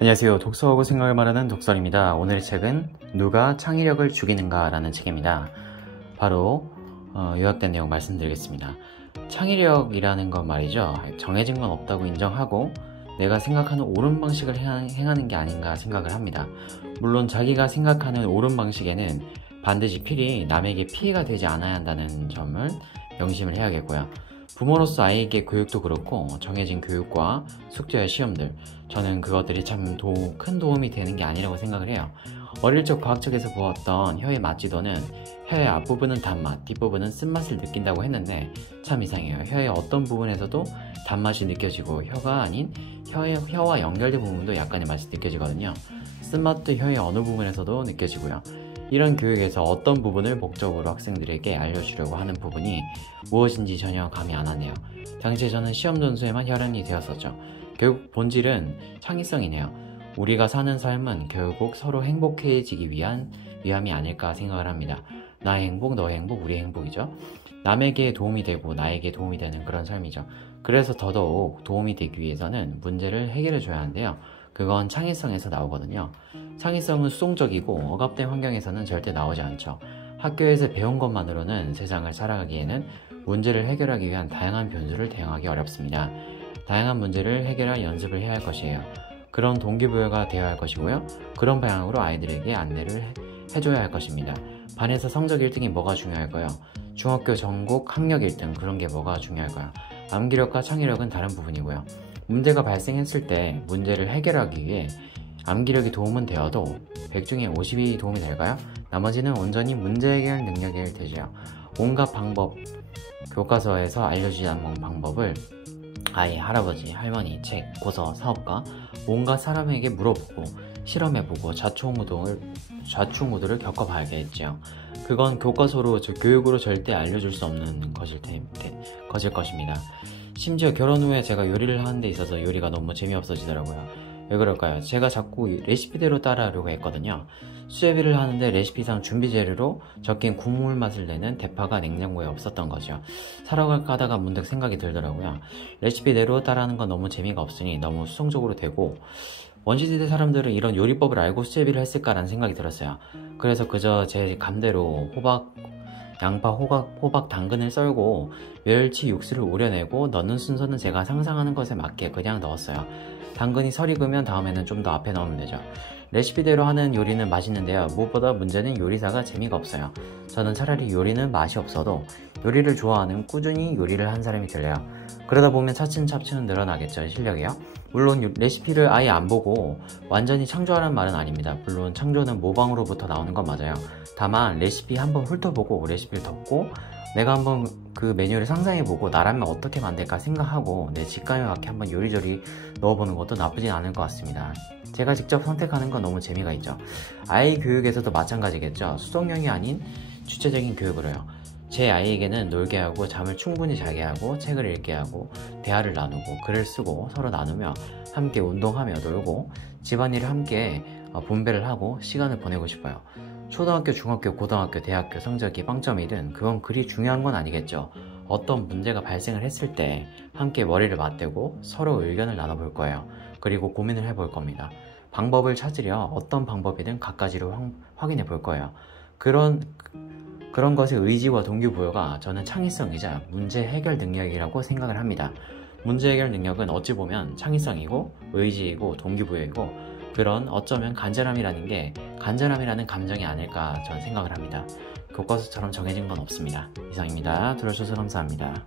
안녕하세요. 독서하고 생각을 말하는 독설입니다. 오늘의 책은 누가 창의력을 죽이는가 라는 책입니다. 바로 요약된 내용 말씀드리겠습니다. 창의력이라는 건 말이죠, 정해진 건 없다고 인정하고 내가 생각하는 옳은 방식을 행하는 게 아닌가 생각을 합니다. 물론 자기가 생각하는 옳은 방식에는 반드시 필히 남에게 피해가 되지 않아야 한다는 점을 명심을 해야겠고요. 부모로서 아이에게 교육도 그렇고 정해진 교육과 숙제와 시험들, 저는 그것들이 참 큰 도움이 되는 게 아니라고 생각을 해요. 어릴 적 과학책에서 보았던 혀의 맛지도는 혀의 앞부분은 단맛, 뒷부분은 쓴맛을 느낀다고 했는데 참 이상해요. 혀의 어떤 부분에서도 단맛이 느껴지고 혀가 아닌 혀와 연결된 부분도 약간의 맛이 느껴지거든요. 쓴맛도 혀의 어느 부분에서도 느껴지고요. 이런 교육에서 어떤 부분을 목적으로 학생들에게 알려주려고 하는 부분이 무엇인지 전혀 감이 안 왔네요. 당시에 저는 시험 점수에만 혈안이 되었었죠. 결국 본질은 창의성이네요. 우리가 사는 삶은 결국 서로 행복해지기 위함이 아닐까 생각을 합니다. 나의 행복, 너의 행복, 우리의 행복이죠. 남에게 도움이 되고 나에게 도움이 되는 그런 삶이죠. 그래서 더더욱 도움이 되기 위해서는 문제를 해결해 줘야 하는데요. 그건 창의성에서 나오거든요. 창의성은 수동적이고 억압된 환경에서는 절대 나오지 않죠. 학교에서 배운 것만으로는 세상을 살아가기에는 문제를 해결하기 위한 다양한 변수를 대응하기 어렵습니다. 다양한 문제를 해결할 연습을 해야 할 것이에요. 그런 동기부여가 되어야 할 것이고요. 그런 방향으로 아이들에게 안내를 해줘야 할 것입니다. 반에서 성적 1등이 뭐가 중요할까요? 중학교 전국 학력 1등, 그런 게 뭐가 중요할까요? 암기력과 창의력은 다른 부분이고요. 문제가 발생했을 때 문제를 해결하기 위해 암기력이 도움은 되어도 100 중에 50이 도움이 될까요? 나머지는 온전히 문제 해결 능력일 테지요. 온갖 방법, 교과서에서 알려주지 않은 방법을 아이, 할아버지, 할머니, 책, 고서, 사업가, 온갖 사람에게 물어보고 실험해보고 좌충우돌을 겪어봐야겠죠. 그건 교과서로, 즉 교육으로 절대 알려줄 수 없는 것일 것입니다. 심지어 결혼 후에 제가 요리를 하는 데 있어서 요리가 너무 재미없어지더라고요. 왜 그럴까요? 제가 자꾸 레시피대로 따라하려고 했거든요. 수제비를 하는데 레시피상 준비 재료로 적힌 국물 맛을 내는 대파가 냉장고에 없었던 거죠. 사러 갈까 하다가 문득 생각이 들더라고요. 레시피대로 따라하는 건 너무 재미가 없으니 너무 수동적으로 되고, 원시시대 사람들은 이런 요리법을 알고 수제비를 했을까라는 생각이 들었어요. 그래서 그저 제 감대로 양파, 호박, 당근을 썰고 멸치 육수를 우려내고 넣는 순서는 제가 상상하는 것에 맞게 그냥 넣었어요. 당근이 설 익으면 다음에는 좀 더 앞에 넣으면 되죠. 레시피대로 하는 요리는 맛있는데요. 무엇보다 문제는 요리사가 재미가 없어요. 저는 차라리 요리는 맛이 없어도 요리를 좋아하는, 꾸준히 요리를 한 사람이 될래요. 그러다 보면 차츰차츰 늘어나겠죠, 실력이요. 물론 레시피를 아예 안 보고 완전히 창조하라는 말은 아닙니다. 물론 창조는 모방으로부터 나오는 건 맞아요. 다만 레시피 한번 훑어보고 레시피를 덮고 내가 한번 그 메뉴를 상상해보고 나라면 어떻게 만들까 생각하고 내 직감에 맞게 한번 요리조리 넣어보는 것도 나쁘진 않을 것 같습니다. 제가 직접 선택하는 건 너무 재미가 있죠. 아이 교육에서도 마찬가지겠죠. 수동형이 아닌 주체적인 교육으로요. 제 아이에게는 놀게 하고 잠을 충분히 자게 하고 책을 읽게 하고 대화를 나누고 글을 쓰고 서로 나누며 함께 운동하며 놀고 집안일을 함께 분배를 하고 시간을 보내고 싶어요. 초등학교, 중학교, 고등학교, 대학교 성적이 빵점이든 그건 그리 중요한 건 아니겠죠. 어떤 문제가 발생을 했을 때 함께 머리를 맞대고 서로 의견을 나눠볼 거예요. 그리고 고민을 해볼 겁니다. 방법을 찾으려 어떤 방법이든 갖가지로 확인해 볼 거예요. 그런 것의 의지와 동기부여가 저는 창의성이자 문제 해결 능력이라고 생각을 합니다. 문제 해결 능력은 어찌 보면 창의성이고 의지이고 동기부여이고, 그런 어쩌면 간절함이라는 감정이 아닐까 저는 생각을 합니다. 교과서처럼 정해진 건 없습니다. 이상입니다. 들어주셔서 감사합니다.